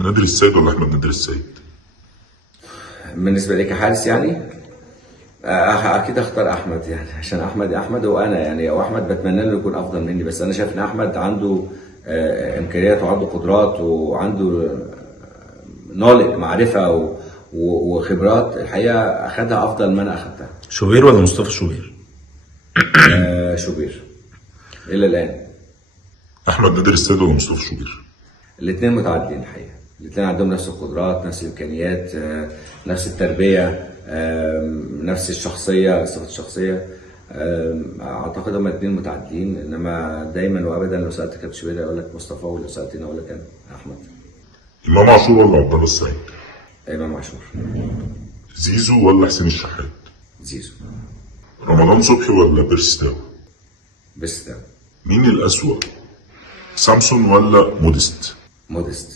نادر السيد ولا احمد نادر السيد؟ بالنسبة لي كحارس يعني اكيد اختار احمد، يعني عشان احمد وانا يعني، او احمد بتمنى له يكون افضل مني، بس انا شايف ان احمد عنده امكانيات وعنده قدرات وعنده نولج معرفة وخبرات الحقيقة اخدها افضل ما انا اخدتها. شوبير ولا مصطفى شوبير؟ شوبير الى الان. احمد نادر السيد ولا مصطفى شوبير؟ الاثنين متعادلين الحقيقة، الاثنين عندهم نفس القدرات، نفس الامكانيات، نفس التربية، نفس الشخصية، الصفات الشخصية. اعتقد هما الاثنين متعادلين، انما دايما وابدا لو سالت كابتن شوبير اقول لك مصطفى، ولو سالتني اقول لك انا احمد. امام عاشور ولا عبد الله السعيد؟ امام عاشور. زيزو ولا حسين الشحات؟ زيزو. رمضان صبحي ولا بيرسي تاو؟ بس ده مين الأسوأ؟ سامسون ولا موديست؟ مودست.